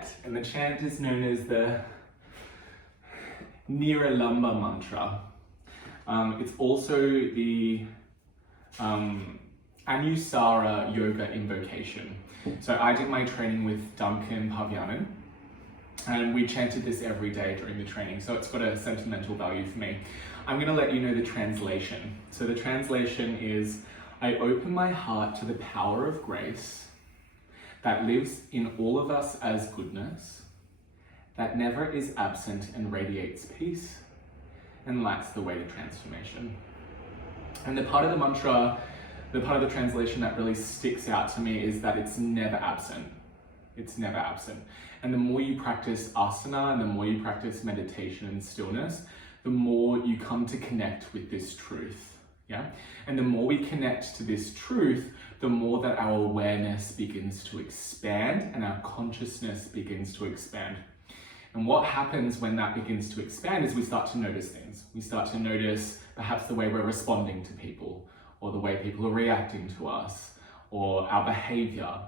chant, and the chant is known as the Niralamba mantra. It's also the Ansura yoga invocation. So I did my training with Duncan Pavyanan, and we chanted this every day during the training, so it's got a sentimental value for me. I'm going to let you know the translation. So the translation is, I open my heart to the power of grace that lives in all of us as goodness, that never is absent and radiates peace, and lights the way to transformation. And the part of the mantra, the part of the translation that really sticks out to me is that it's never absent. It's never absent. And the more you practice asana and the more you practice meditation and stillness, the more you come to connect with this truth. Yeah? And the more we connect to this truth, the more that our awareness begins to expand and our consciousness begins to expand. And what happens when that begins to expand is we start to notice things. We start to notice perhaps the way we're responding to people, or the way people are reacting to us, or our behavior,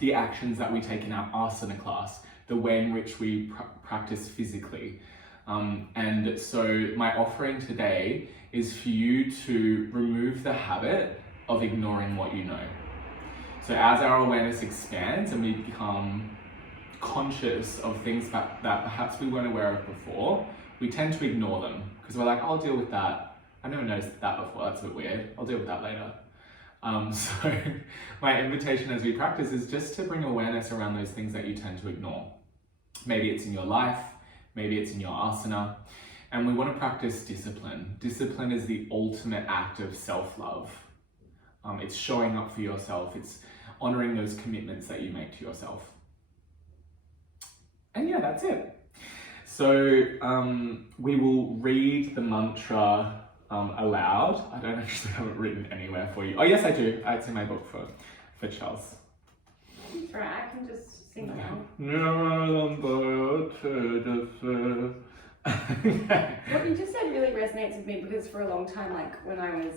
the actions that we take in our asana class, the way in which we practice physically. And so my offering today is for you to remove the habit of ignoring what you know. So as our awareness expands and we become conscious of things that perhaps we weren't aware of before, we tend to ignore them because we're like, I'll deal with that. I never noticed that before, that's a bit weird. I'll deal with that later. So my invitation as we practice is just to bring awareness around those things that you tend to ignore. Maybe it's in your life, maybe it's in your asana, and we want to practice discipline. Discipline is the ultimate act of self-love. It's showing up for yourself, it's honoring those commitments that you make to yourself. And yeah, that's it. So we will read the mantra aloud. I don't actually have it written anywhere for you. Oh yes, I do. It's in my book for Chels. That's right, I can just sing along. What you just said really resonates with me because for a long time, like when I was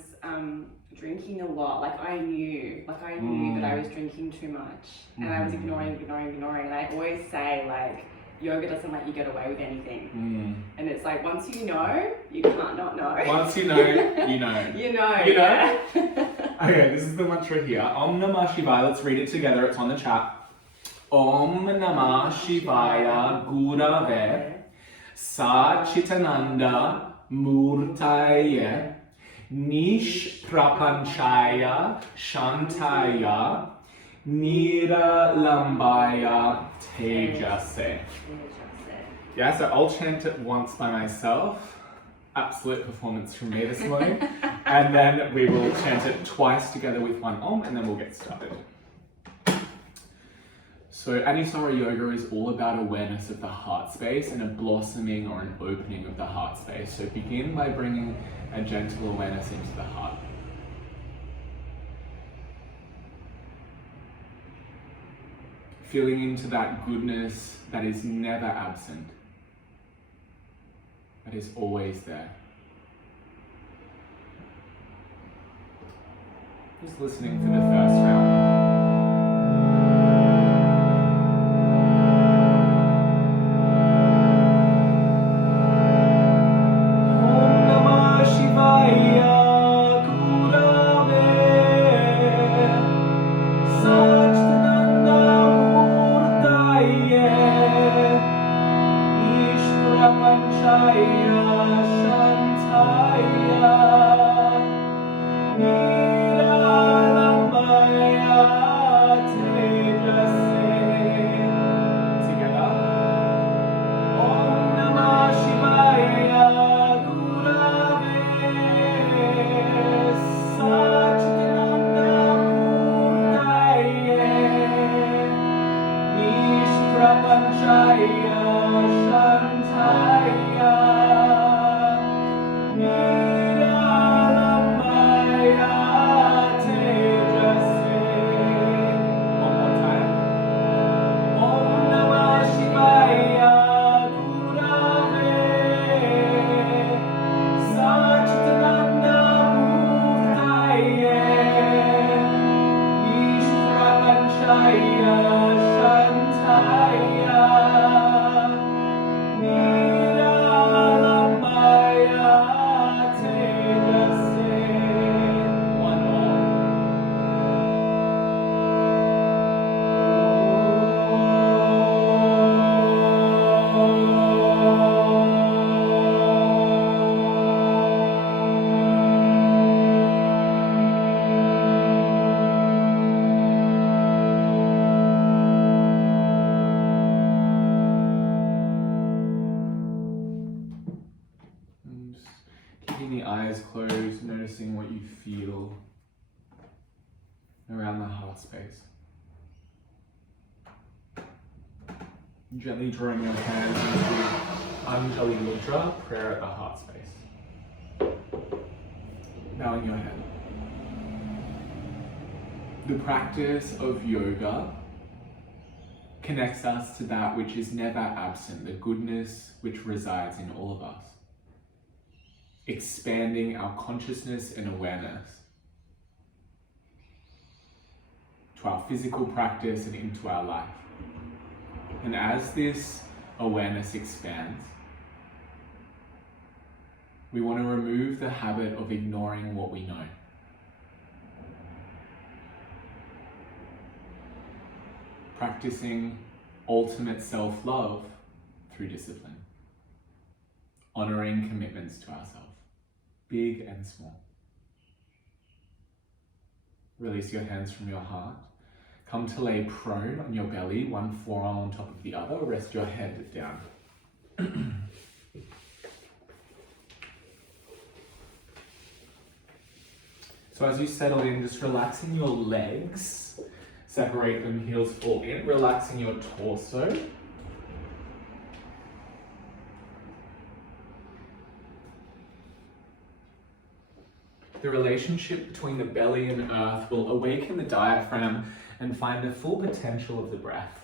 drinking a lot, like I knew that I was drinking too much and I was ignoring, and I always say like, yoga doesn't let you get away with anything. And it's like, once you know, you can't not know. Once you know, you know. You know. You know? Okay, this is the mantra here. Om Namah Shivaya. Let's read it together. It's on the chat. Om Namah Shivaya Gurave Sachitananda Murtaye Nishprapanchaya Shantaya Niralambaya Tejase. Yeah, so I'll chant it once by myself. Absolute performance from me this morning. And then we will chant it twice together with one Om, and then we'll get started. So Ansura Yoga is all about awareness of the heart space and a blossoming or an opening of the heart space. So begin by bringing a gentle awareness into the heart. Feeling into that goodness that is never absent, that is always there. Just listening for the first round. Shantaya Keeping the eyes closed, noticing what you feel around the heart space. Gently drawing your hands into Anjali Mudra, prayer at the heart space. Bowing your head. The practice of yoga connects us to that which is never absent, the goodness which resides in all of us. Expanding our consciousness and awareness to our physical practice and into our life. And as this awareness expands, we want to remove the habit of ignoring what we know. Practicing ultimate self-love through discipline. Honoring commitments to ourselves, big and small. Release your hands from your heart. Come to lay prone on your belly, one forearm on top of the other. Rest your head down. So as you settle in, just relaxing your legs. Separate them, heels fall in. Relaxing your torso. The relationship between the belly and earth will awaken the diaphragm and find the full potential of the breath.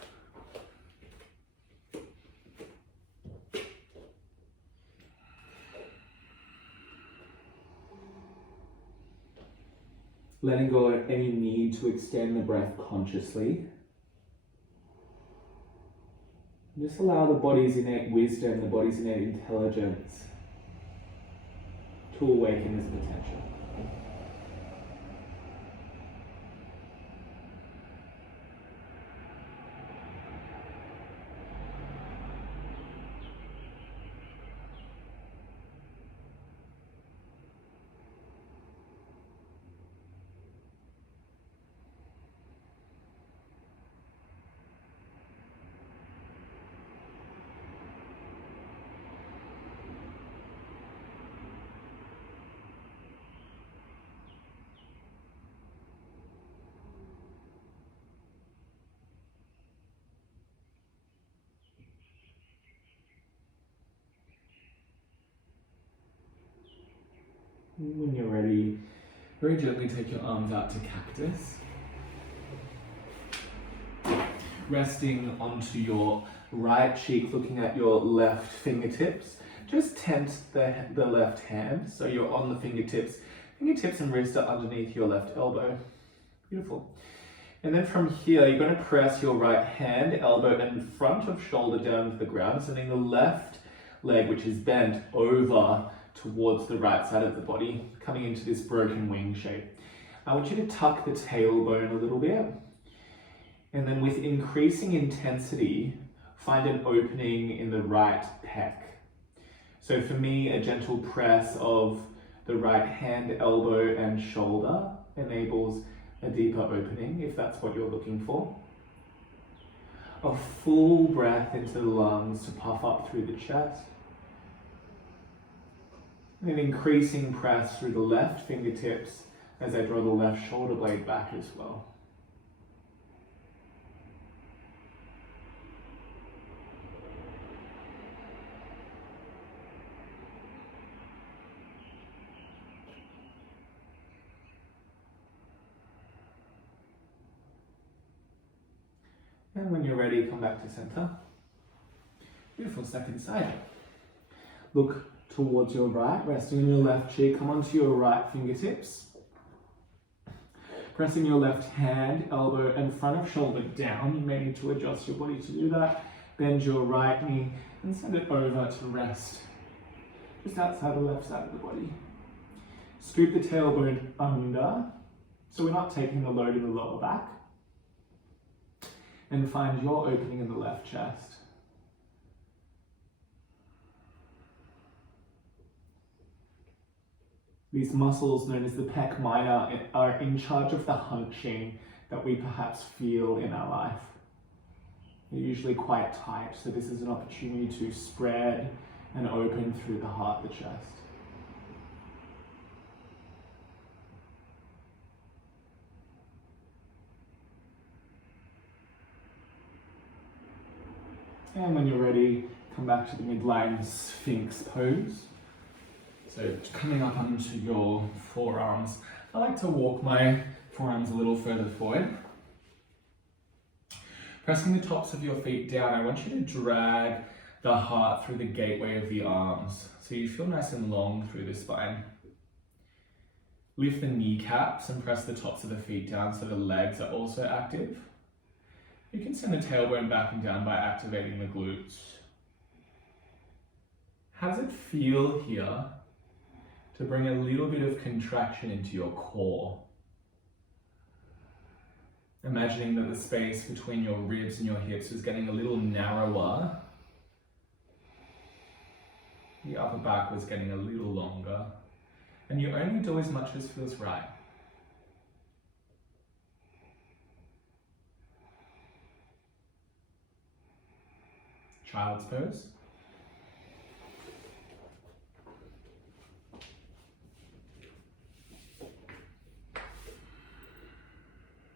Letting go of any need to extend the breath consciously. Just allow the body's innate wisdom, the body's innate intelligence to awaken this potential. When you're ready, very gently take your arms out to cactus. Resting onto your right cheek, looking at your left fingertips. Just tense the left hand, so you're on the fingertips. Fingertips and wrist are underneath your left elbow. Beautiful. And then from here, you're going to press your right hand, elbow in front of shoulder down to the ground, sending the left leg, which is bent, over towards the right side of the body, coming into this broken wing shape. I want you to tuck the tailbone a little bit, and then with increasing intensity, find an opening in the right pec. So for me, a gentle press of the right hand, elbow, and shoulder enables a deeper opening, if that's what you're looking for. A full breath into the lungs to puff up through the chest. An increasing press through the left fingertips as I draw the left shoulder blade back as well. And when you're ready, come back to center. Beautiful, second side. Look towards your right, resting on your left cheek, come onto your right fingertips. Pressing your left hand, elbow, and front of shoulder down. You may need to adjust your body to do that. Bend your right knee and send it over to rest just outside the left side of the body. Scoop the tailbone under, so we're not taking the load in the lower back. And find your opening in the left chest. These muscles, known as the pec minor, are in charge of the hunching that we perhaps feel in our life. They're usually quite tight, so this is an opportunity to spread and open through the heart, the chest. And when you're ready, come back to the midline Sphinx pose. So coming up onto your forearms. I like to walk my forearms a little further forward. Pressing the tops of your feet down, I want you to drag the heart through the gateway of the arms. So you feel nice and long through the spine. Lift the kneecaps and press the tops of the feet down so the legs are also active. You can send the tailbone back and down by activating the glutes. How does it feel here to bring a little bit of contraction into your core? Imagining that the space between your ribs and your hips is getting a little narrower. The upper back was getting a little longer. And you only do as much as feels right. Child's pose.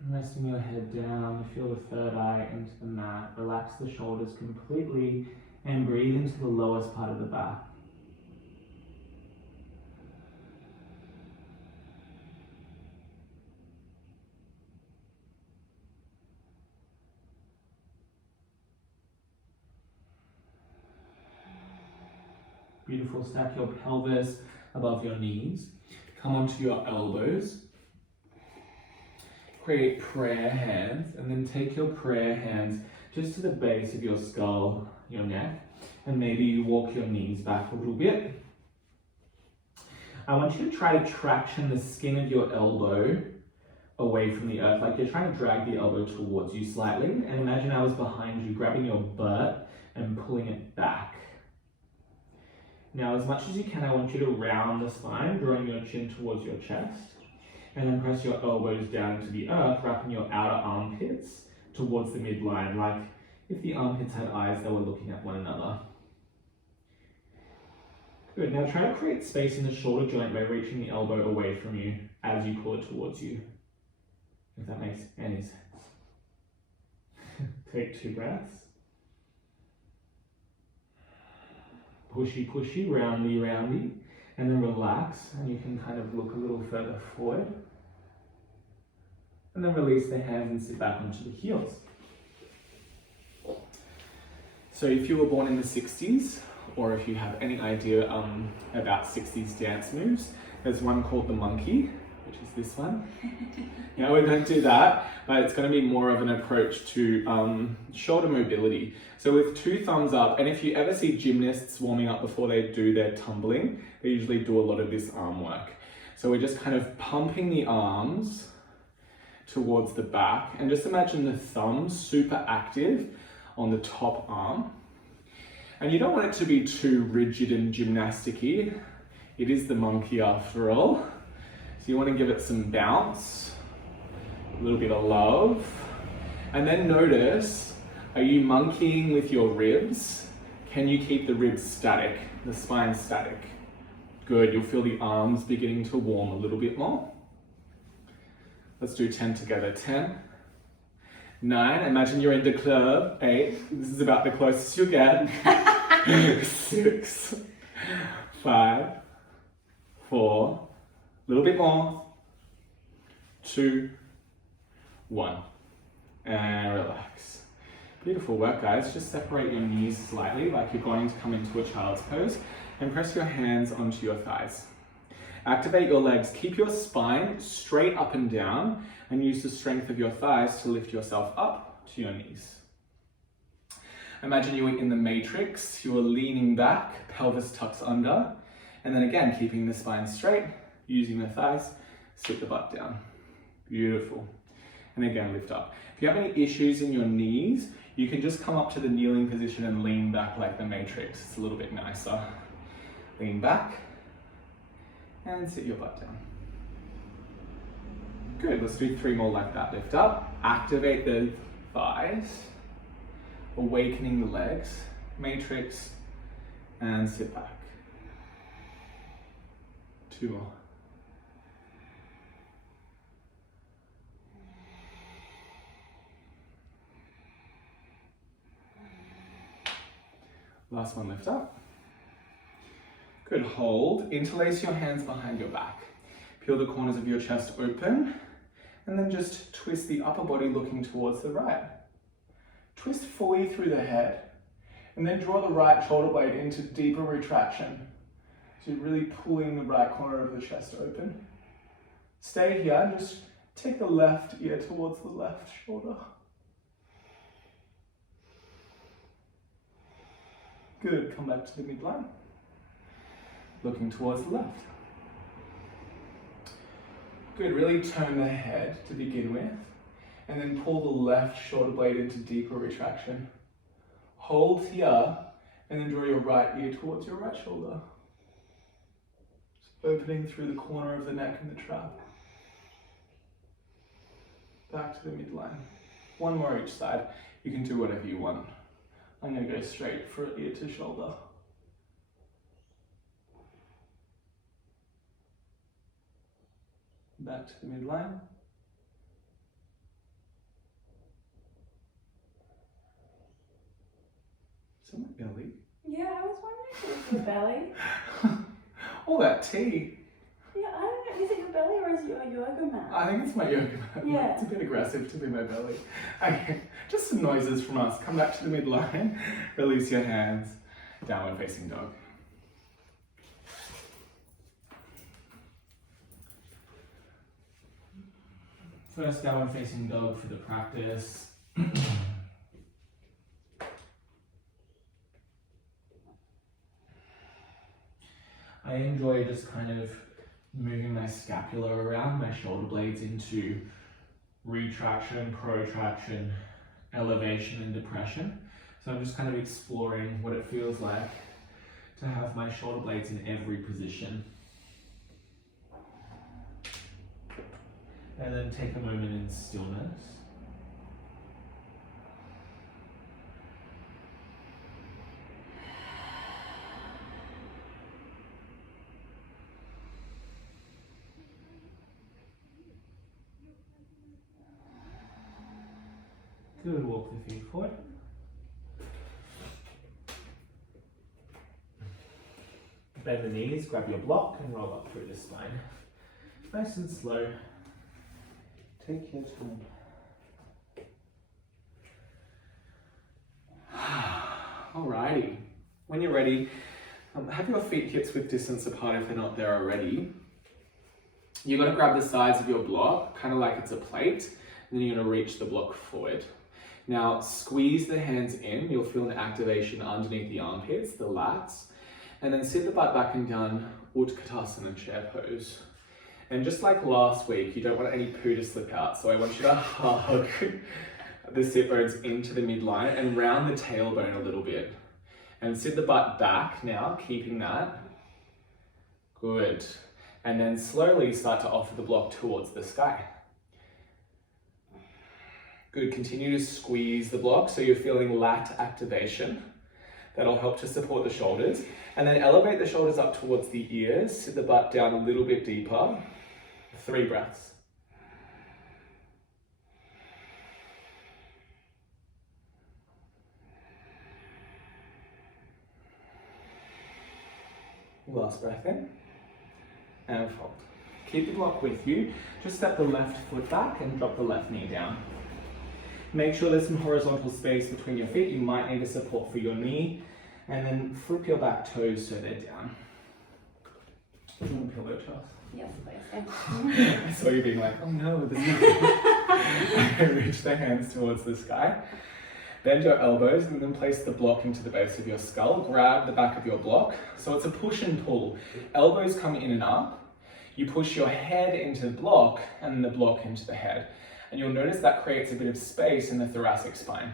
Resting your head down, feel the third eye into the mat. Relax the shoulders completely and breathe into the lowest part of the back. Beautiful. Stack your pelvis above your knees. Come onto your elbows. Create prayer hands, and then take your prayer hands just to the base of your skull, your neck, and maybe you walk your knees back a little bit. I want you to try to traction the skin of your elbow away from the earth, like you're trying to drag the elbow towards you slightly, and imagine I was behind you, grabbing your butt and pulling it back. Now, as much as you can, I want you to round the spine, drawing your chin towards your chest. And then press your elbows down into the earth, wrapping your outer armpits towards the midline, like if the armpits had eyes, they were looking at one another. Good, now try to create space in the shoulder joint by reaching the elbow away from you as you pull it towards you. If that makes any sense. Take 2 breaths. Pushy, pushy, roundy, roundy. And then relax, and you can kind of look a little further forward. And then release the hands and sit back onto the heels. So if you were born in the 60s, or if you have any idea about 60s dance moves, there's one called the monkey, which is this one. Yeah, we don't do that, but it's going to be more of an approach to shoulder mobility. So with 2 thumbs up, and if you ever see gymnasts warming up before they do their tumbling, they usually do a lot of this arm work. So we're just kind of pumping the arms towards the back, and just imagine the thumbs super active on the top arm. And you don't want it to be too rigid and gymnastic-y. It is the monkey after all. So you want to give it some bounce, a little bit of love. And then notice, are you monkeying with your ribs? Can you keep the ribs static, the spine static? Good, you'll feel the arms beginning to warm a little bit more. Let's do 10 together. 10, 9, imagine you're in the club. 8, this is about the closest you'll get. 6, 5, 4, a little bit more. 2, 1, and relax. Beautiful work, guys. Just separate your knees slightly, like you're going to come into a child's pose, and press your hands onto your thighs. Activate your legs. Keep your spine straight up and down, and use the strength of your thighs to lift yourself up to your knees. Imagine you were in the Matrix. You are leaning back, pelvis tucks under, and then again, keeping the spine straight, using the thighs, sit the butt down. Beautiful. And again, lift up. If you have any issues in your knees, you can just come up to the kneeling position and lean back like the Matrix. It's a little bit nicer. Lean back and sit your butt down. Good, let's do 3 more like that. Lift up, activate the thighs, awakening the legs, Matrix, and sit back. 2 more. Last one, lift up. Good, hold. Interlace your hands behind your back. Peel the corners of your chest open, and then just twist the upper body looking towards the right. Twist fully through the head, and then draw the right shoulder blade into deeper retraction. So you're really pulling the right corner of the chest open. Stay here and just take the left ear towards the left shoulder. Good, come back to the midline. Looking towards the left. Good, really turn the head to begin with, and then pull the left shoulder blade into deeper retraction. Hold here, and then draw your right ear towards your right shoulder. Just opening through the corner of the neck and the trap. Back to the midline. One more each side. You can do whatever you want. I'm going to go straight for ear to shoulder. Back to the midline. Is that my belly? Yeah, I was wondering if it was your belly. All that tea. Yeah, I don't know. Is it your belly or is it your yoga mat? I think it's my yoga mat. Yeah. It's a bit aggressive to be my belly. Okay, just some noises from us. Come back to the midline. Release your hands. Downward facing dog. First downward facing dog for the practice. I enjoy just kind of moving my scapula around, my shoulder blades into retraction, protraction, elevation and depression. So I'm just kind of exploring what it feels like to have my shoulder blades in every position. And then take a moment in stillness. Good, walk the feet forward. Bend the knees, grab your block and roll up through the spine. Nice and slow. Take your time. Alrighty. When you're ready, have your feet hips width distance apart if they're not there already. You're going to grab the sides of your block, kind of like it's a plate, and then you're going to reach the block forward. Now squeeze the hands in, you'll feel an activation underneath the armpits, the lats, and then sit the butt back and down, Utkatasana chair pose. And just like last week, you don't want any poo to slip out, so I want you to hug the sit bones into the midline and round the tailbone a little bit. And sit the butt back now, keeping that. Good. And then slowly start to offer the block towards the sky. Good, continue to squeeze the block so you're feeling lat activation. That'll help to support the shoulders. And then elevate the shoulders up towards the ears, sit the butt down a little bit deeper. 3 breaths. Last breath in. And fold. Keep the block with you. Just step the left foot back and drop the left knee down. Make sure there's some horizontal space between your feet. You might need a support for your knee. And then flip your back toes so they're down. Do you want a pillow, Chels? Yes, please. I saw you being like, oh no, there's nothing. Reach the hands towards the sky. Bend your elbows and then place the block into the base of your skull. Grab the back of your block. So it's a push and pull. Elbows come in and up. You push your head into the block and the block into the head. And you'll notice that creates a bit of space in the thoracic spine.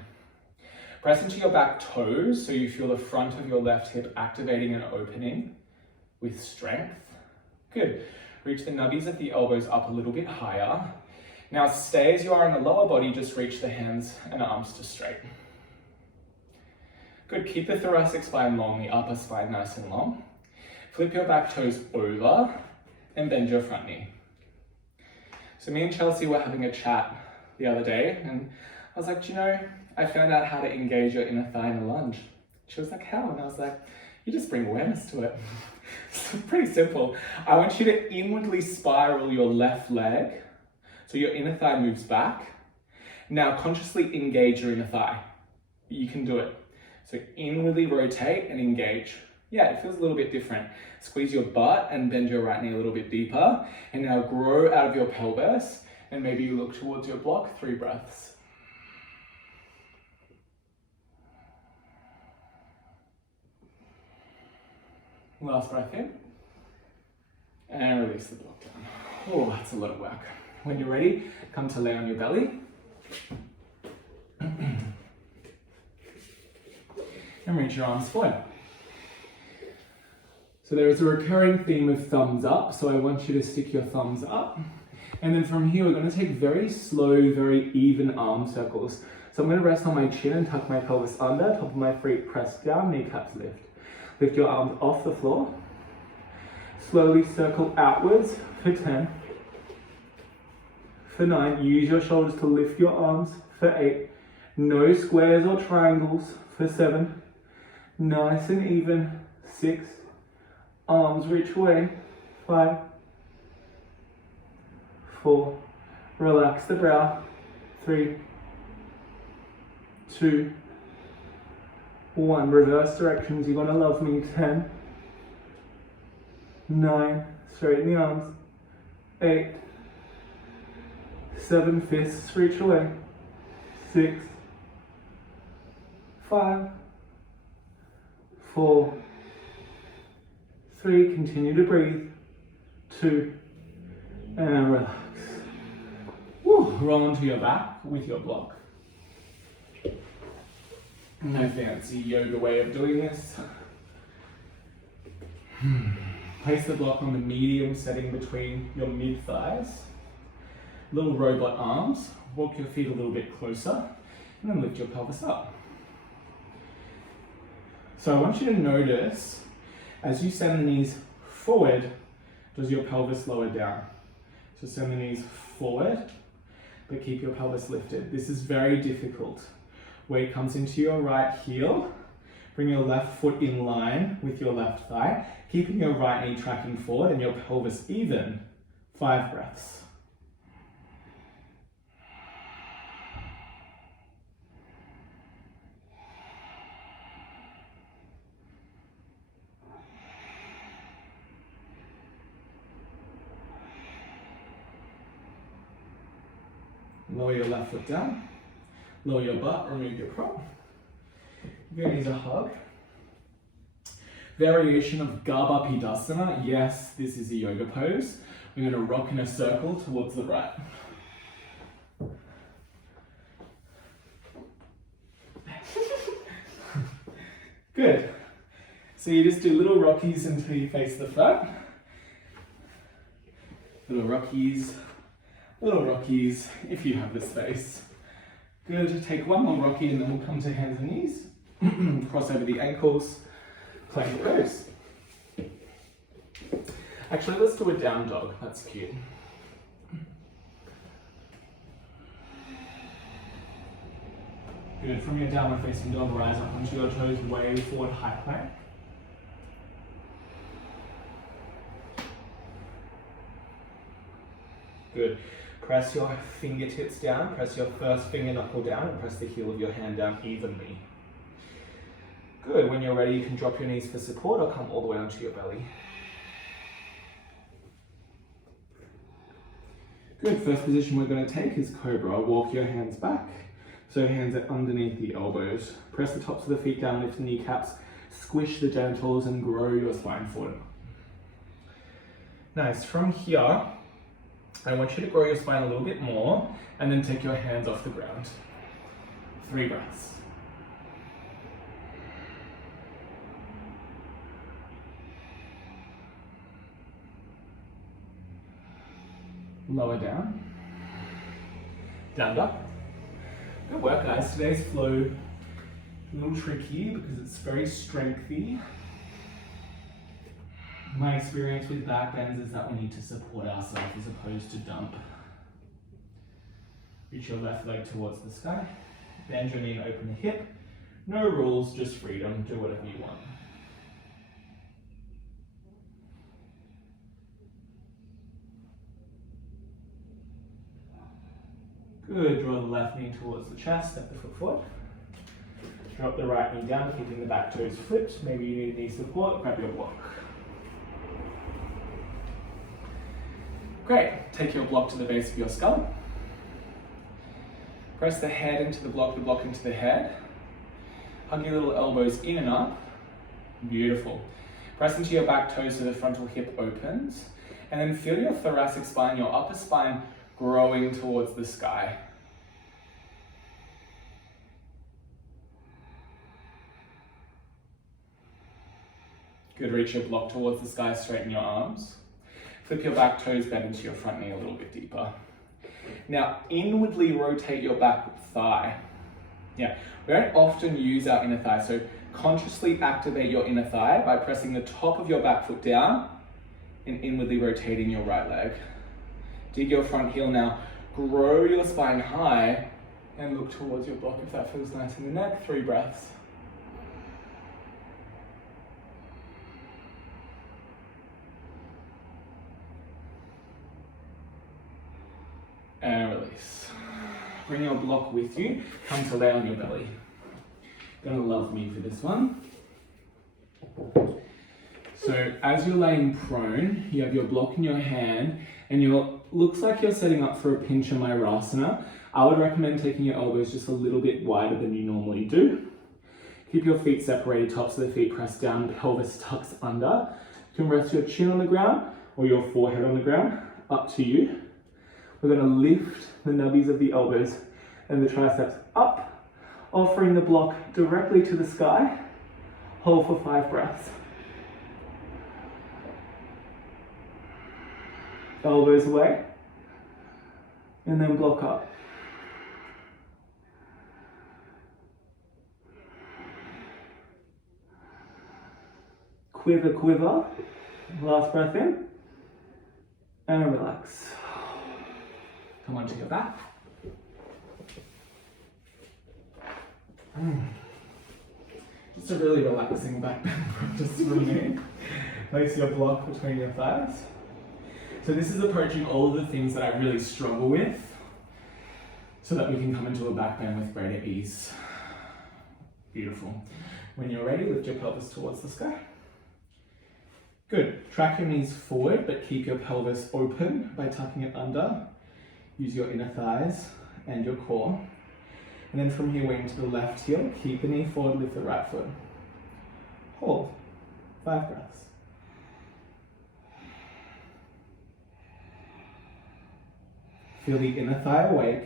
Press into your back toes so you feel the front of your left hip activating and opening with strength. Good. Reach the nubbies of the elbows up a little bit higher. Now stay as you are in the lower body, just reach the hands and arms to straight. Good, keep the thoracic spine long, the upper spine nice and long. Flip your back toes over and bend your front knee. So me and Chelsea were having a chat the other day and I was like, do you know, I found out how to engage your inner thigh in a lunge. She was like, how? And I was like, you just bring awareness to it. It's pretty simple. I want you to inwardly spiral your left leg. So your inner thigh moves back. Now consciously engage your inner thigh. You can do it. So inwardly rotate and engage. Yeah, it feels a little bit different. Squeeze your butt and bend your right knee a little bit deeper. And now grow out of your pelvis. And maybe you look towards your block, 3 breaths. Last breath in. And release the block down. Oh, that's a lot of work. When you're ready, come to lay on your belly. And reach your arms forward. So there is a recurring theme of thumbs up, so I want you to stick your thumbs up. And then from here, we're going to take very slow, very even arm circles. So I'm going to rest on my chin and tuck my pelvis under, top of my feet pressed down, kneecaps lift. Lift your arms off the floor. Slowly circle outwards for 10. For 9, use your shoulders to lift your arms. For 8, no squares or triangles. For 7, nice and even. 6, arms reach away. 5, 4, relax the brow. 3, 2, 1, reverse directions, you're gonna love me. 10, 9, straighten the arms. 8, 7, fists reach away. 6, 5, 4, 3, continue to breathe. 2, and relax. Woo. Roll onto your back with your block. No fancy yoga way of doing this. Place the block on the medium setting between your mid thighs. Little robot arms. Walk your feet a little bit closer and then lift your pelvis up. So I want you to notice as you send the knees forward, does your pelvis lower down? So send the knees forward, but keep your pelvis lifted. This is very difficult. Weight comes into your right heel. Bring your left foot in line with your left thigh, keeping your right knee tracking forward and your pelvis even. 5 breaths. Lower your left foot down. Lower your butt, remove your prop. Give your knees a hug. Variation of Garbhapidasana. Yes, this is a yoga pose. We're going to rock in a circle towards the right. Good. So you just do little rockies until you face the front. Little rockies if you have the space. Good, take one more rocky and then we'll come to hands and knees. Cross over the ankles, plank pose. Actually, let's do a down dog, that's cute. Good, from your downward facing dog, rise up onto your toes, way forward, high plank. Good. Press your fingertips down, press your first finger knuckle down and press the heel of your hand down evenly. Good, when you're ready you can drop your knees for support or come all the way onto your belly. Good, first position we're going to take is Cobra. Walk your hands back, so hands are underneath the elbows. Press the tops of the feet down, lift the kneecaps, squish the genitals and grow your spine forward. Nice, from here, I want you to grow your spine a little bit more and then take your hands off the ground. 3 breaths. Lower down. Down up. Good work, guys. Today's flow a little tricky because it's very strengthy. My experience with backbends is that we need to support ourselves as opposed to dump. Reach your left leg towards the sky. Bend your knee and open the hip. No rules, just freedom. Do whatever you want. Good, draw the left knee towards the chest, step the foot forward. Drop the right knee down, keeping the back toes flipped. Maybe you need knee support, grab your block. Great, take your block to the base of your skull. Press the head into the block into the head. Hug your little elbows in and up. Beautiful. Press into your back toes so the frontal hip opens. And then feel your thoracic spine, your upper spine growing towards the sky. Good, reach your block towards the sky, straighten your arms. Flip your back toes, bend into your front knee a little bit deeper. Now, inwardly rotate your back thigh. Yeah, we don't often use our inner thigh, so consciously activate your inner thigh by pressing the top of your back foot down and inwardly rotating your right leg. Dig your front heel now, grow your spine high and look towards your block if that feels nice in the neck. 3 breaths. And release. Bring your block with you, come to lay on your belly. You're gonna love me for this one. So as you're laying prone, you have your block in your hand and looks like you're setting up for a Pincha Mayurasana. I would recommend taking your elbows just a little bit wider than you normally do. Keep your feet separated, tops of the feet pressed down, pelvis tucks under. You can rest your chin on the ground or your forehead on the ground, up to you. We're going to lift the nubbies of the elbows and the triceps up, offering the block directly to the sky. Hold for 5 breaths. Elbows away, and then block up. Quiver, quiver. Last breath in, and relax. Come onto your back. Just a really relaxing back bend practice for me. Place your block between your thighs. So this is approaching all of the things that I really struggle with so that we can come into a back bend with greater ease. Beautiful. When you're ready, lift your pelvis towards the sky. Good. Track your knees forward, but keep your pelvis open by tucking it under. Use your inner thighs and your core. And then from here, wing to the left heel. Keep the knee forward, lift the right foot. Hold. 5 breaths. Feel the inner thigh awake.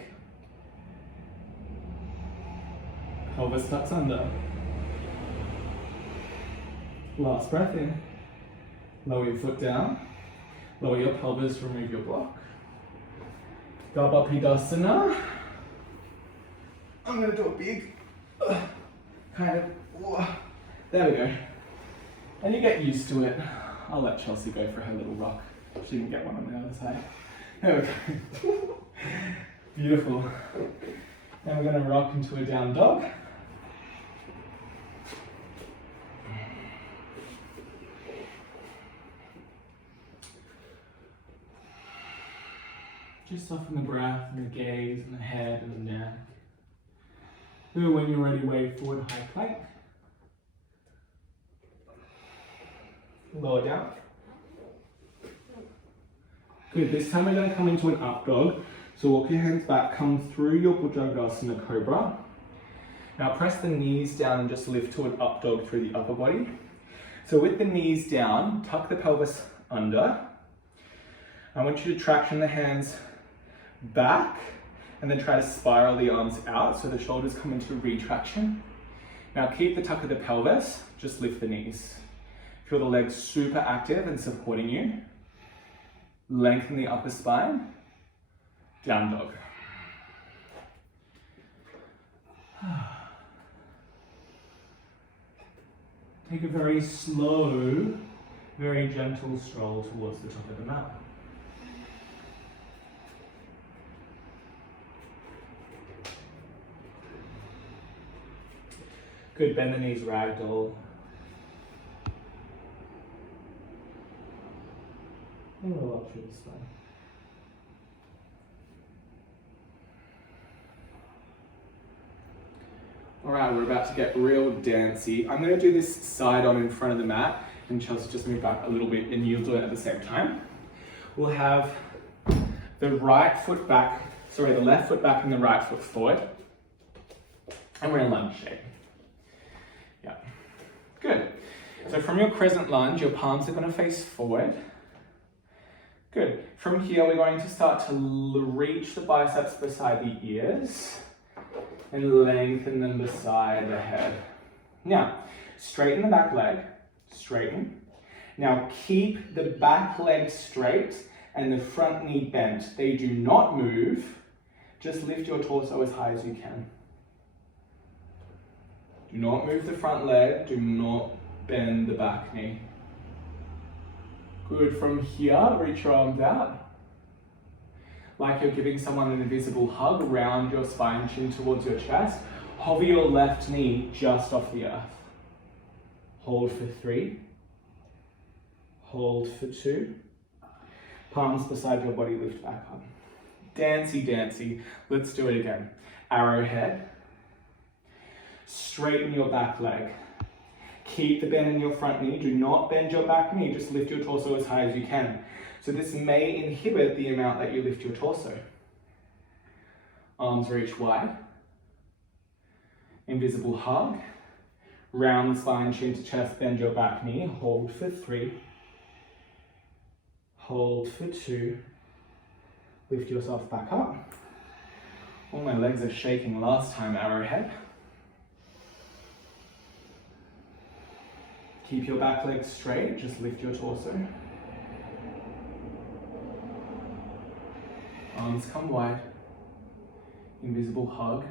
Pelvis tucks under. Last breath in. Lower your foot down. Lower your pelvis, remove your block. Garbhapidasana. I'm going to do a big kind of, there we go. And you get used to it. I'll let Chelsea go for her little rock. She can get one on the other side. There we go. Beautiful. Now we're going to rock into a down dog. Just soften the breath and the gaze and the head and the neck. Then when you're ready, wave forward, high plank. Lower down. Good, this time we're going to come into an up dog. So walk your hands back, come through your Bhujangasana Cobra. Now press the knees down and just lift to an up dog through the upper body. So with the knees down, tuck the pelvis under. I want you to traction the hands back and then try to spiral the arms out so the shoulders come into retraction. Now keep the tuck of the pelvis, just lift the knees. Feel the legs super active and supporting you. Lengthen the upper spine. Down dog. Take a very slow, very gentle stroll towards the top of the mat. Good, bend the knees, ragdoll. And roll up through the spine. All right, we're about to get real dancey. I'm gonna do this side on in front of the mat, and Chelsea just move back a little bit, and you'll do it at the same time. We'll have the left foot back and the right foot forward. And we're in lunge shape. Yeah, good. So from your crescent lunge, your palms are gonna face forward. Good. From here, we're going to start to reach the biceps beside the ears and lengthen them beside the head. Now, straighten the back leg, straighten. Now keep the back leg straight and the front knee bent. They do not move. Just lift your torso as high as you can. Do not move the front leg, do not bend the back knee. Good, from here, reach your arms out. Like you're giving someone an invisible hug, round your spine, chin towards your chest. Hover your left knee just off the earth. Hold for 3. Hold for 2. Palms beside your body, lift back up. Dancey, dancey. Let's do it again. Arrowhead. Straighten your back leg. Keep the bend in your front knee. Do not bend your back knee. Just lift your torso as high as you can. So this may inhibit the amount that you lift your torso. Arms reach wide. Invisible hug. Round the spine, chin to chest, bend your back knee. Hold for 3. Hold for 2. Lift yourself back up. All my legs are shaking last time, arrowhead. Keep your back leg straight, just lift your torso. Arms come wide. Invisible hug.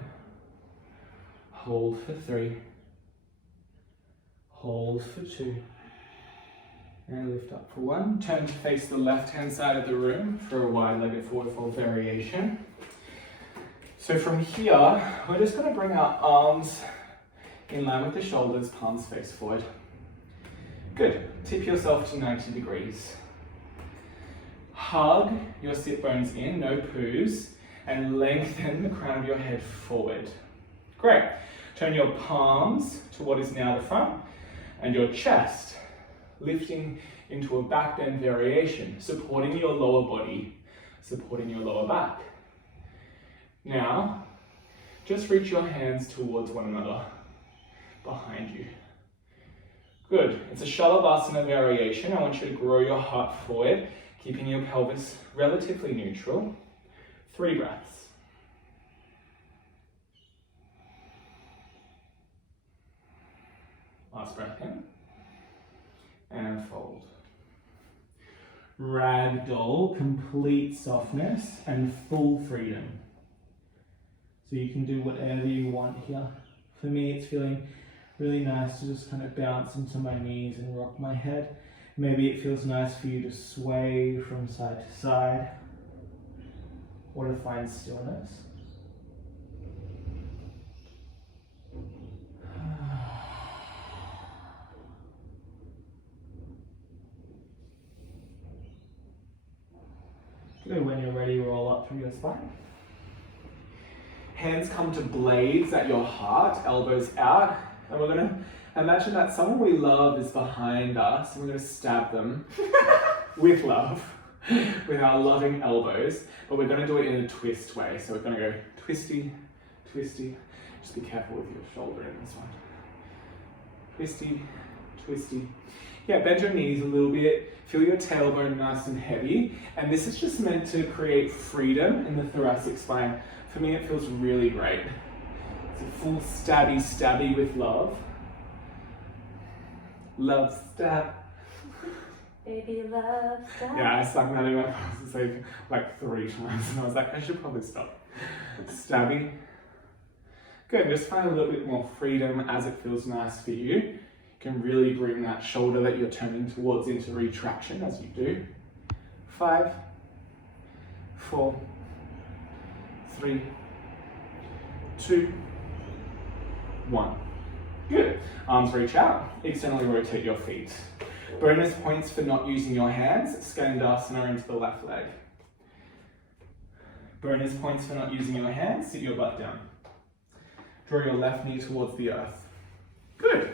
Hold for 3. Hold for 2. And lift up for 1. Turn to face the left-hand side of the room for a wide-legged forward fold variation. So from here, we're just going to bring our arms in line with the shoulders, palms face forward. Good. Tip yourself to 90 degrees. Hug your sit bones in, no poos, and lengthen the crown of your head forward. Great. Turn your palms to what is now the front and your chest, lifting into a back bend variation, supporting your lower body, supporting your lower back. Now, just reach your hands towards one another, behind you. Good. It's a Shalabhasana variation. I want you to grow your heart forward, keeping your pelvis relatively neutral. 3 breaths. Last breath in. And fold. Ragdoll, complete softness and full freedom. So you can do whatever you want here. For me, it's feeling really nice to just kind of bounce into my knees and rock my head. Maybe it feels nice for you to sway from side to side or to find stillness. Good, when you're ready, roll up through your spine. Hands come to blades at your heart, elbows out. And we're gonna imagine that someone we love is behind us, and we're gonna stab them with love, with our loving elbows, but we're gonna do it in a twist way. So we're gonna go twisty, twisty. Just be careful with your shoulder in this one. Twisty, twisty. Yeah, bend your knees a little bit. Feel your tailbone nice and heavy. And this is just meant to create freedom in the thoracic spine. For me, it feels really great. It's a full stabby with love. Love stab. Baby love stab. Yeah, I sang that in my class like 3 times and I was like, I should probably stop. Stabby. Good, just find a little bit more freedom as it feels nice for you. You can really bring that shoulder that you're turning towards into retraction as you do. 5, 4, 3, 2, 1. Good. Arms reach out. Externally rotate your feet. Bonus points for not using your hands. Skandasana into the left leg. Bonus points for not using your hands. Sit your butt down. Draw your left knee towards the earth. Good.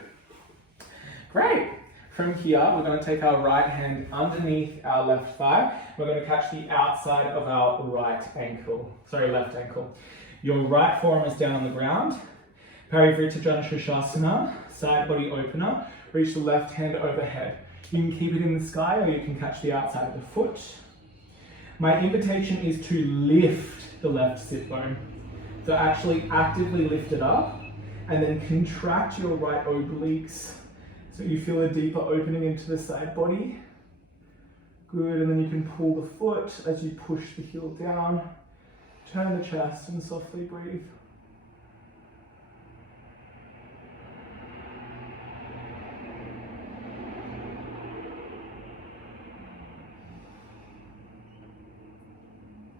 Great. From here, we're going to take our right hand underneath our left thigh. We're going to catch the outside of our left ankle. Your right forearm is down on the ground. Parivrtta Janshashasana, side body opener. Reach the left hand overhead. You can keep it in the sky or you can catch the outside of the foot. My invitation is to lift the left sit bone. So actually actively lift it up and then contract your right obliques. So you feel a deeper opening into the side body. Good, and then you can pull the foot as you push the heel down. Turn the chest and softly breathe.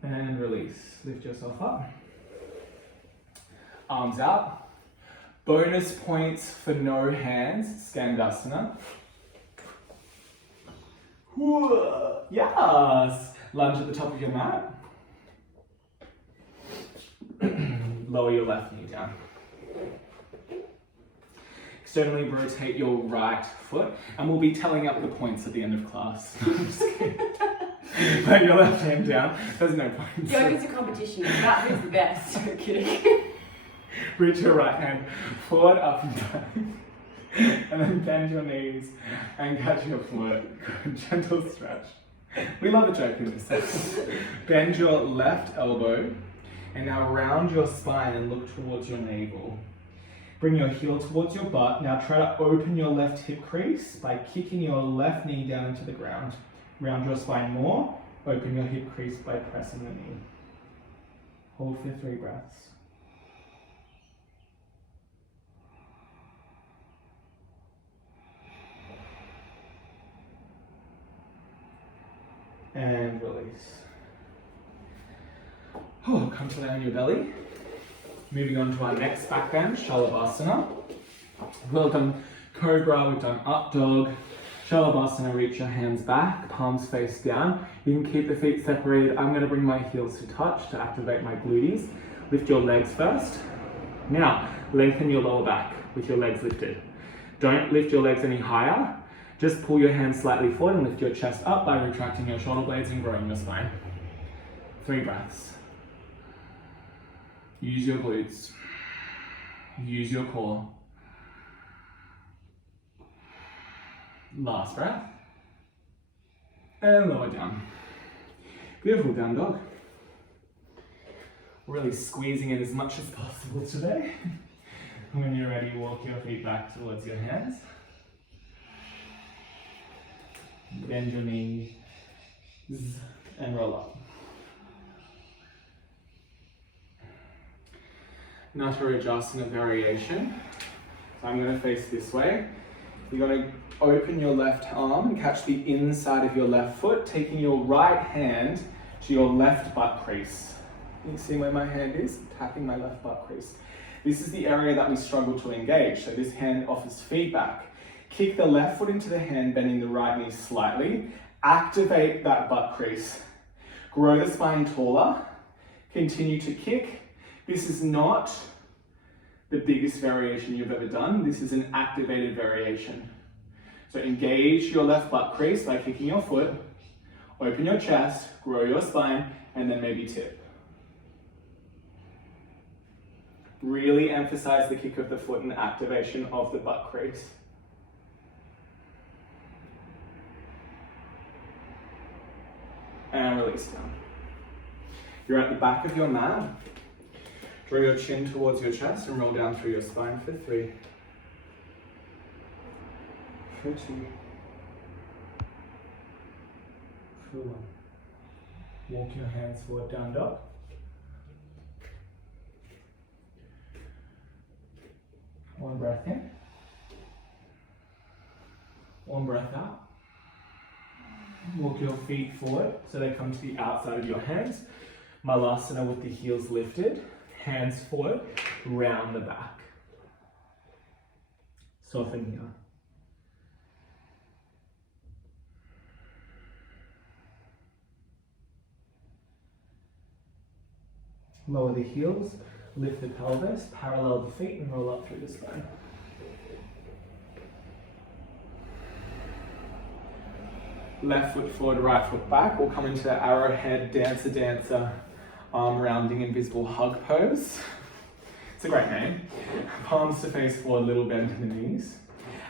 And release. Lift yourself up. Arms out. Bonus points for no hands. Skandasana. Yes. Lunge at the top of your mat. Lower your left knee down. Externally rotate your right foot, and we'll be telling up the points at the end of class. I'm just kidding. Put your left hand down. There's no points. Yoga's a competition. That who's the best. I'm kidding. Reach your right hand forward, up and down. And then bend your knees and catch your foot. Gentle stretch. We love a joke in this session. Bend your left elbow and now round your spine and look towards your navel. Bring your heel towards your butt. Now try to open your left hip crease by kicking your left knee down into the ground. Round your spine more. Open your hip crease by pressing the knee. Hold for 3 breaths. And release. Oh, come to lay on your belly. Moving on to our next back bend, Shalabhasana. Well done, Cobra, we've done up dog. Shalabhasana, reach your hands back, palms face down. You can keep the feet separated. I'm going to bring my heels to touch to activate my glutes. Lift your legs first. Now, lengthen your lower back with your legs lifted. Don't lift your legs any higher. Just pull your hands slightly forward and lift your chest up by retracting your shoulder blades and growing your spine. 3 breaths. Use your glutes. Use your core. Last breath. And lower down. Beautiful, down dog. Really squeezing it as much as possible today. When you're ready, walk your feet back towards your hands. Bend your knees and roll up. Natarajasana variation. So I'm going to face this way. You're going to open your left arm and catch the inside of your left foot, taking your right hand to your left butt crease. You see where my hand is? Tapping my left butt crease. This is the area that we struggle to engage, so this hand offers feedback. Kick the left foot into the hand, bending the right knee slightly. Activate that butt crease. Grow the spine taller. Continue to kick. This is not the biggest variation you've ever done. This is an activated variation. So engage your left butt crease by kicking your foot. Open your chest, grow your spine, and then maybe tip. Really emphasize the kick of the foot and the activation of the butt crease. And release down. You're at the back of your mat. Draw your chin towards your chest and roll down through your spine for 3. For 2. For 1. Walk your hands forward, down dog. One breath in. One breath out. Walk your feet forward so they come to the outside of your hands. Malasana with the heels lifted. Hands forward, round the back. Soften here. Lower the heels, lift the pelvis, parallel the feet and roll up through the spine. Left foot forward, right foot back. We'll come into arrowhead, dancer, dancer, arm rounding, invisible hug pose. It's a great name. Palms to face forward, little bend in the knees.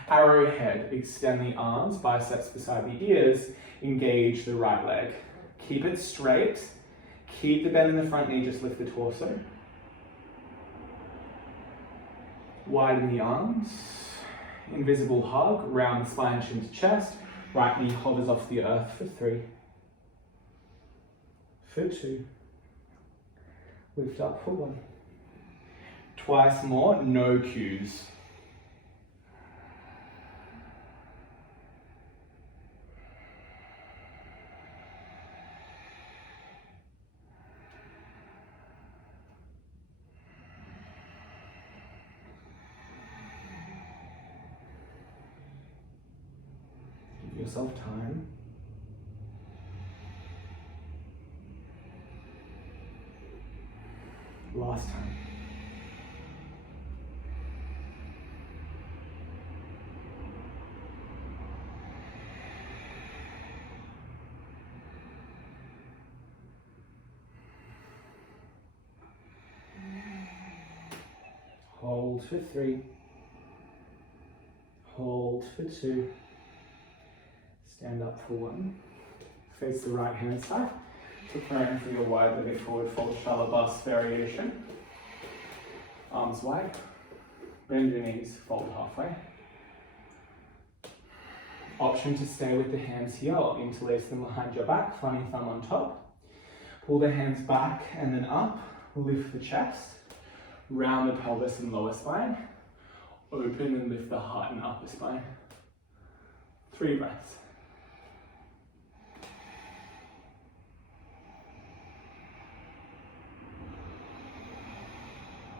Arrowhead, extend the arms, biceps beside the ears, engage the right leg. Keep it straight. Keep the bend in the front knee, just lift the torso. Widen the arms. Invisible hug, round the spine, chin to chest. Right knee hovers off the earth for 3. For 2. Lift up for 1. Twice more, no cues. Give yourself time. Last time. Hold for 3. Hold for 2. Stand up for 1. Face the right hand side. Preparing for your wide legged forward fold, shallow bust variation. Arms wide. Bend your knees, fold halfway. Option to stay with the hands here or interlace them behind your back, funny thumb on top. Pull the hands back and then up. Lift the chest. Round the pelvis and lower spine. Open and lift the heart and upper spine. 3 breaths.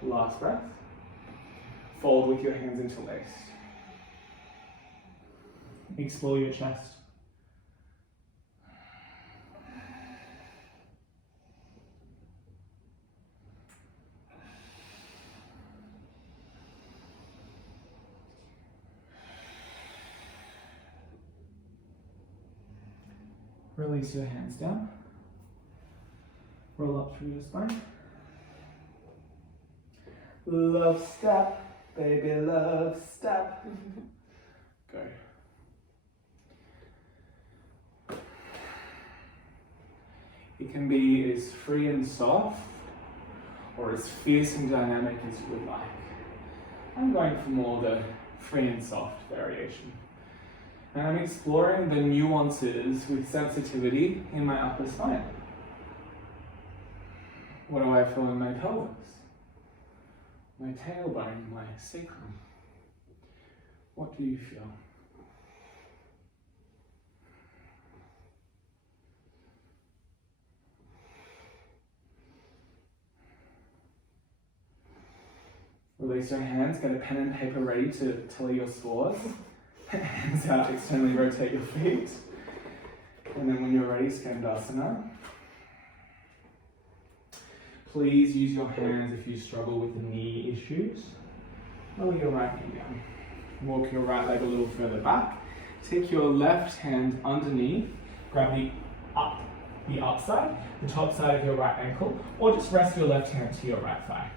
Last breath. Fold with your hands interlaced. Explore your chest. Release your hands down. Roll up through your spine. Love step, baby, love step. Go. It can be as free and soft or as fierce and dynamic as you would like. I'm going for more the free and soft variation. And I'm exploring the nuances with sensitivity in my upper spine. What do I feel in my pelvis? My tailbone, my sacrum. What do you feel? Release your hands, get a pen and paper ready to tally your scores. Hands out, externally rotate your feet. And then when you're ready, Skandasana. Please use your hands if you struggle with the knee issues. Lower your right knee down. Walk your right leg a little further back. Take your left hand underneath. Grab the upside, the top side of your right ankle, or just rest your left hand to your right thigh.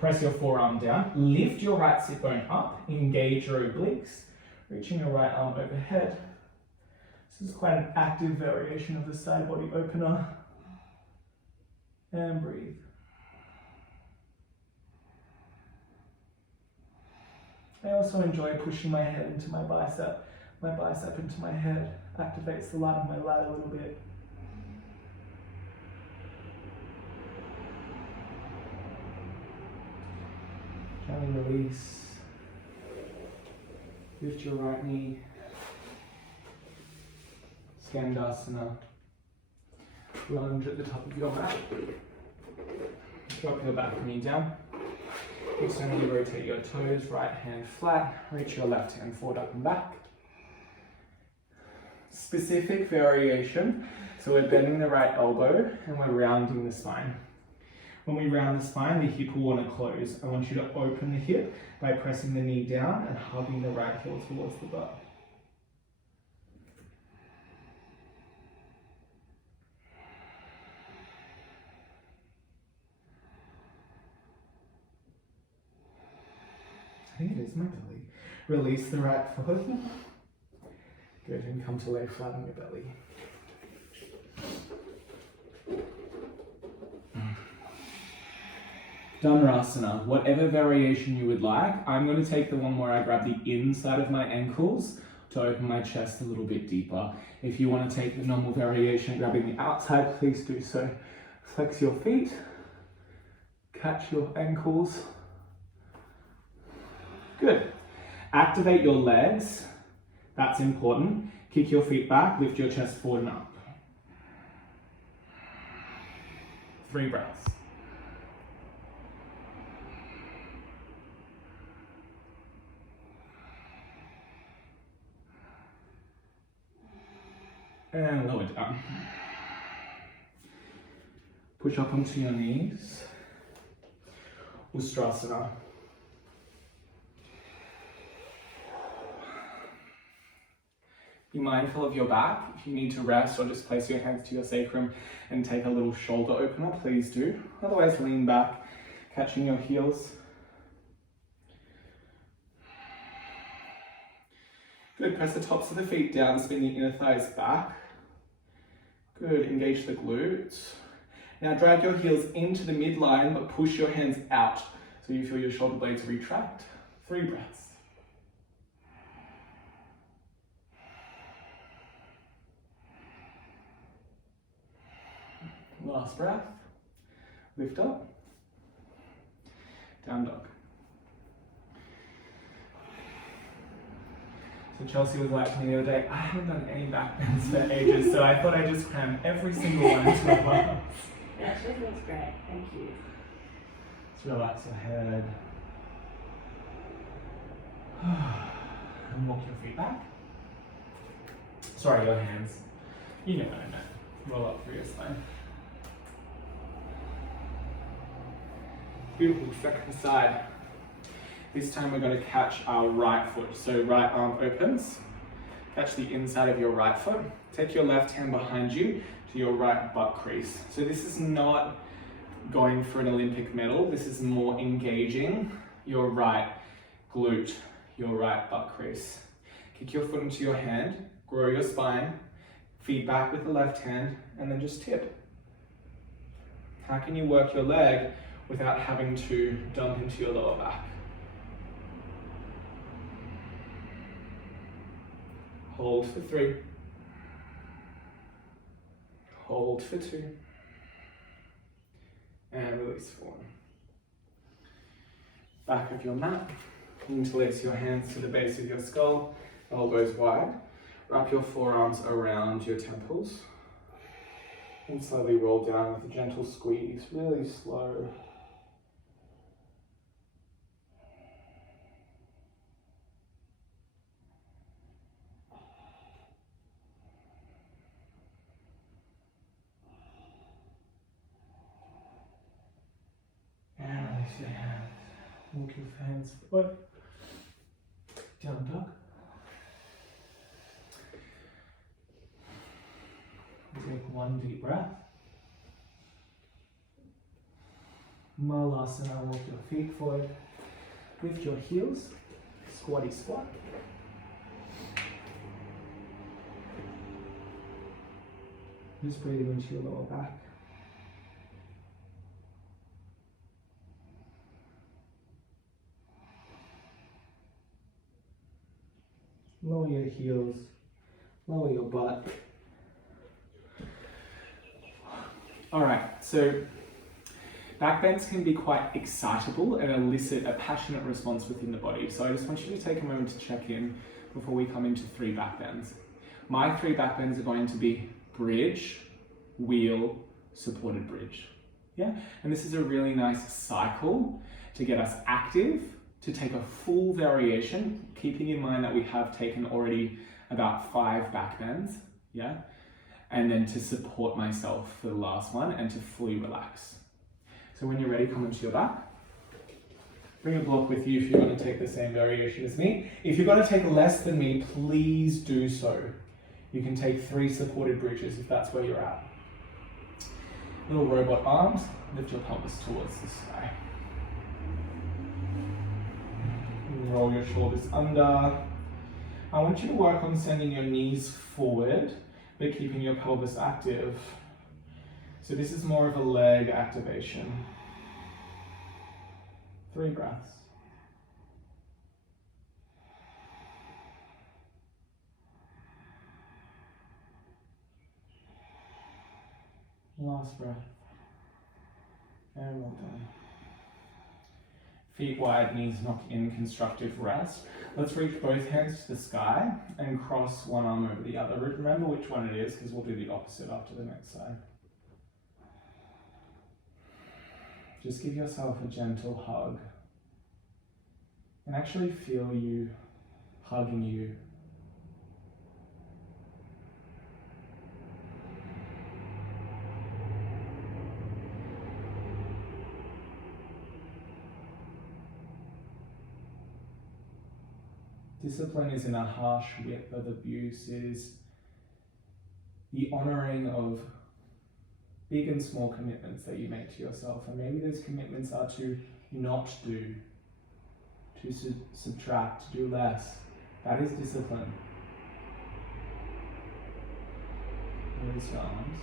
Press your forearm down. Lift your right sit bone up. Engage your obliques. Reaching your right arm overhead. This is quite an active variation of the side body opener. And breathe. I also enjoy pushing my head into my bicep into my head. Activates the line of my lat a little bit. Gently release. Lift your right knee. Skandasana. Lunge at the top of your mat. Drop your back knee down. Externally rotate your toes, right hand flat, reach your left hand forward, up and back. Specific variation, so we're bending the right elbow and we're rounding the spine. When we round the spine, the hip will want to close. I want you to open the hip by pressing the knee down and hugging the right heel towards the butt. I think it is my belly. Release the right foot. Good, and come to lay flat on your belly. Dhanurasana, whatever variation you would like. I'm going to take the one where I grab the inside of my ankles to open my chest a little bit deeper. If you want to take the normal variation, grabbing the outside, please do so. Flex your feet, catch your ankles. Good. Activate your legs. That's important. Kick your feet back, lift your chest forward and up. 3 breaths. And lower down. Push up onto your knees. Ustrasana. Be mindful of your back. If you need to rest or just place your hands to your sacrum and take a little shoulder opener, please do. Otherwise, lean back, catching your heels. Good, press the tops of the feet down, spin the inner thighs back. Good, engage the glutes. Now drag your heels into the midline, but push your hands out so you feel your shoulder blades retract. 3 breaths. Last breath. Lift up. Down dog. So Chelsea was like to me the other day, I haven't done any back bends for ages, so I thought I'd just cram every single one into a box. Yeah, she looks great. Thank you. Just relax your head. And walk your feet back. Sorry, your hands. You know what I meant. Roll up through your spine. Beautiful, second side. This time we're going to catch our right foot. So right arm opens. Catch the inside of your right foot. Take your left hand behind you to your right butt crease. So this is not going for an Olympic medal. This is more engaging your right glute, your right butt crease. Kick your foot into your hand, grow your spine, feed back with the left hand, and then just tip. How can you work your leg without having to dump into your lower back? Hold for 3. Hold for 2. And release for 1. Back of your mat. Interlace your hands to the base of your skull, elbows wide. Wrap your forearms around your temples. And slowly roll down with a gentle squeeze, really slow. Release your hands. Walk your hands forward. Down dog. Take 1 deep breath. Malasana, walk your feet forward. Lift your heels. Squatty squat. Just breathing into your lower back. Lower your heels, lower your butt. All right, so back bends can be quite excitable and elicit a passionate response within the body. So I just want you to take a moment to check in before we come into 3 back bends. My 3 back bends are going to be bridge, wheel, supported bridge. Yeah, and this is a really nice cycle to get us active, to take a full variation, keeping in mind that we have taken already about 5 backbends, yeah? And then to support myself for the last one and to fully relax. So when you're ready, come into your back. Bring a block with you if you're going to take the same variation as me. If you're going to take less than me, please do so. You can take 3 supported bridges if that's where you're at. Little robot arms, lift your pelvis towards the sky. Roll your shoulders under. I want you to work on sending your knees forward, but keeping your pelvis active. So this is more of a leg activation. 3 breaths. Last breath. And well done. Feet wide, knees knock in, constructive rest. Let's reach both hands to the sky and cross one arm over the other. Remember which one it is, because we'll do the opposite after the next side. Just give yourself a gentle hug and actually feel you hugging you. Discipline isn't a harsh whip of abuse, it is the honouring of big and small commitments that you make to yourself. And maybe those commitments are to not do, to subtract, to do less. That is discipline. Release your arms.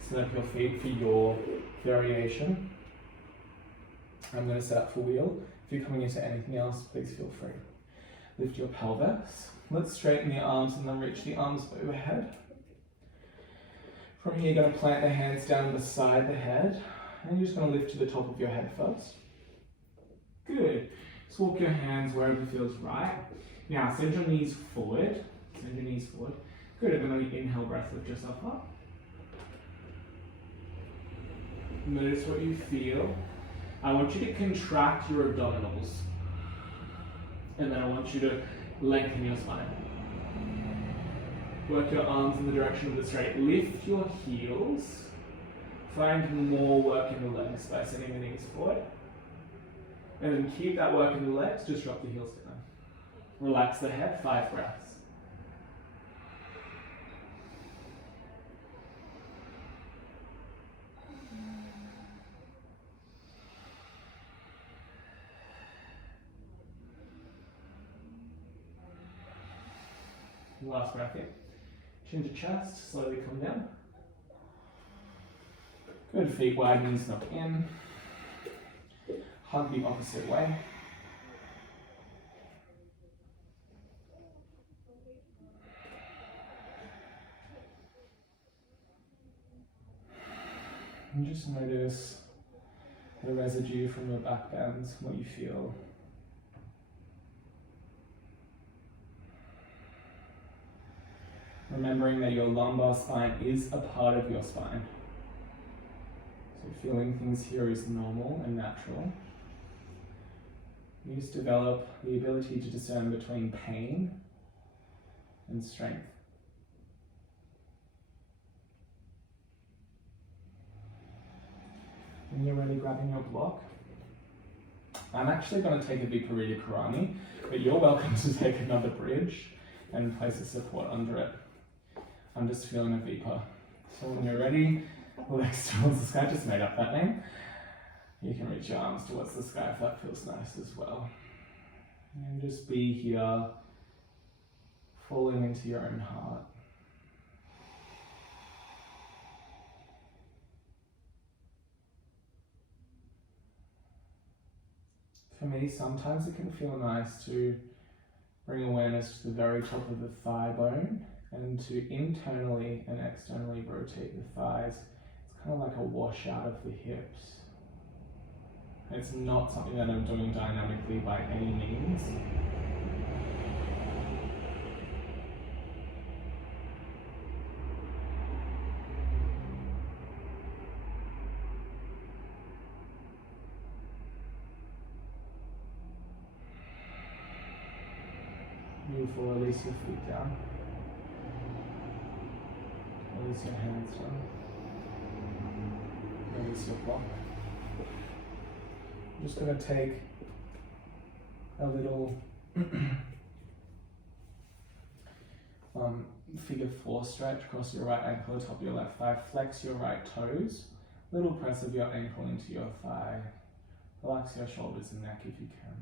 Set up your feet for your variation. I'm going to set up for wheel. If you're coming into anything else, please feel free. Lift your pelvis. Let's straighten the arms and then reach the arms overhead. From here, you're going to plant the hands down beside the head. And you're just going to lift to the top of your head first. Good. Just walk your hands wherever feels right. Now, send your knees forward. Send your knees forward. Good. And then when you inhale, breath, lift yourself up. Notice what you feel. I want you to contract your abdominals. And then I want you to lengthen your spine. Work your arms in the direction of the straight. Lift your heels. Find more work in the legs by sending the knees forward. And then keep that work in the legs, just drop the heels down. Relax the head, 5 breaths. Last breath in. Chin to chest, slowly come down. Good, feet wide, knees knock in. Hug the opposite way. And just notice the residue from your back bends, what you feel. Remembering that your lumbar spine is a part of your spine. So feeling things here is normal and natural. You just develop the ability to discern between pain and strength. When you're ready, grabbing your block. I'm actually going to take a Viparita Karani, but you're welcome to take another bridge and place a support under it. I'm just feeling a Vipa. So when you're ready, legs towards the sky, just made up that name. You can reach your arms towards the sky if that feels nice as well. And just be here, falling into your own heart. For me, sometimes it can feel nice to bring awareness to the very top of the thigh bone and to internally and externally rotate the thighs. It's kind of like a wash out of the hips. It's not something that I'm doing dynamically by any means. Beautiful. Release your feet down. Release your hands down. Release your block. I'm just going to take a little figure 4 stretch across your right ankle, top of your left thigh. Flex your right toes. Little press of your ankle into your thigh. Relax your shoulders and neck if you can.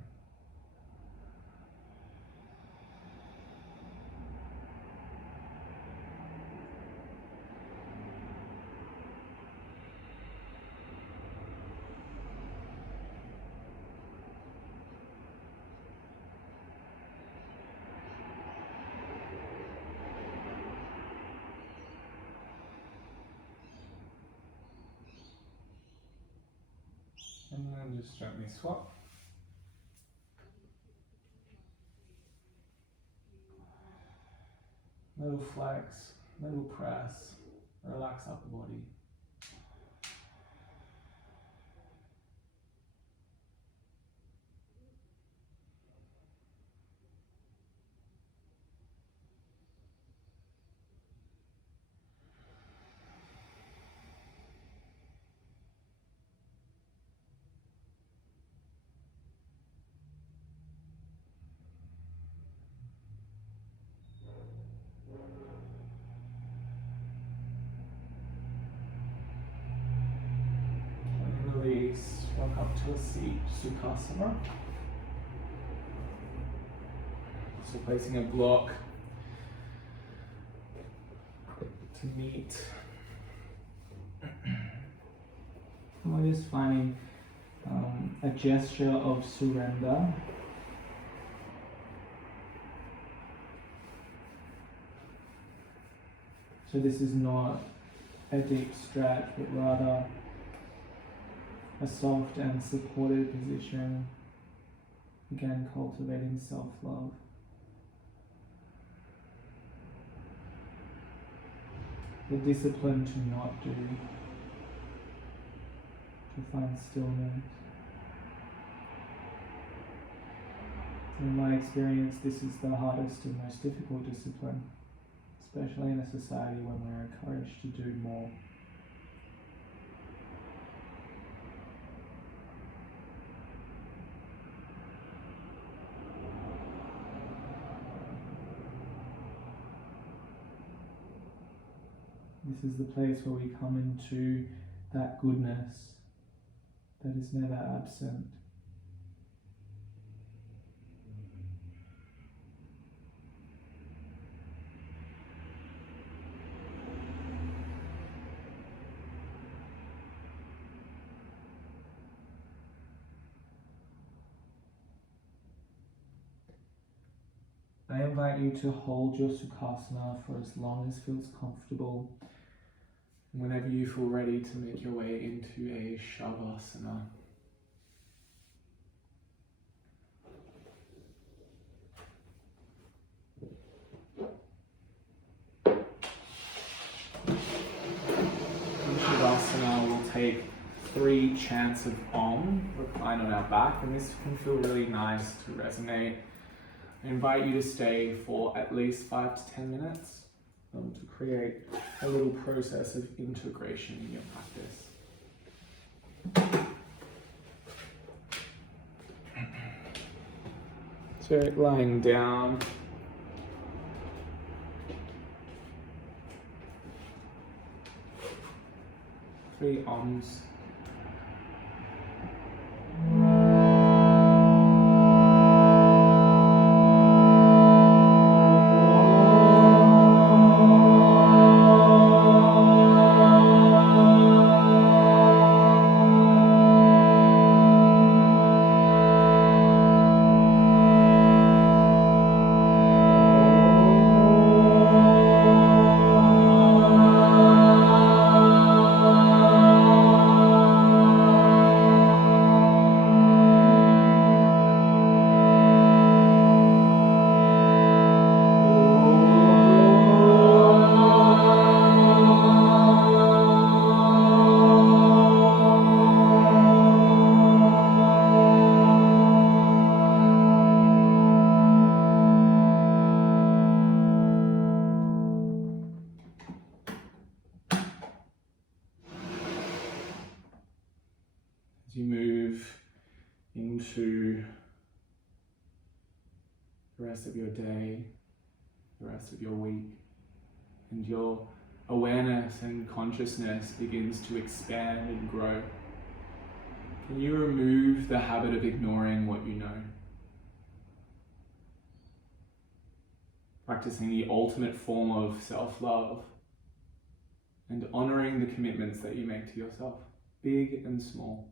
And then just gently swap. Little flex, little press, relax upper body. Release, walk up to a seat, Sukhasana. So placing a block to meet. We're just finding a gesture of surrender. So this is not a deep stretch, but rather a soft and supported position. Again, cultivating self-love. The discipline to not do, to find stillness. In my experience, this is the hardest and most difficult discipline, especially in a society when we're encouraged to do more. This is the place where we come into that goodness that is never absent. I invite you to hold your Sukhasana for as long as feels comfortable. Whenever you feel ready to make your way into a Shavasana. In Shavasana, we'll take 3 chants of Om, recline on our back, and this can feel really nice to resonate. I invite you to stay for at least 5 to 10 minutes. To create a little process of integration in your practice. So lying down, three Oms. As you move into the rest of your day, the rest of your week, and your awareness and consciousness begins to expand and grow, can you remove the habit of ignoring what you know? Practicing the ultimate form of self-love and honoring the commitments that you make to yourself, big and small.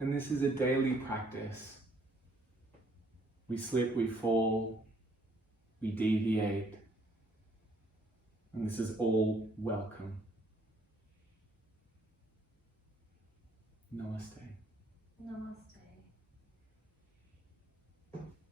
And this is a daily practice. We slip, we fall, we deviate, and this is all welcome. Namaste. Namaste.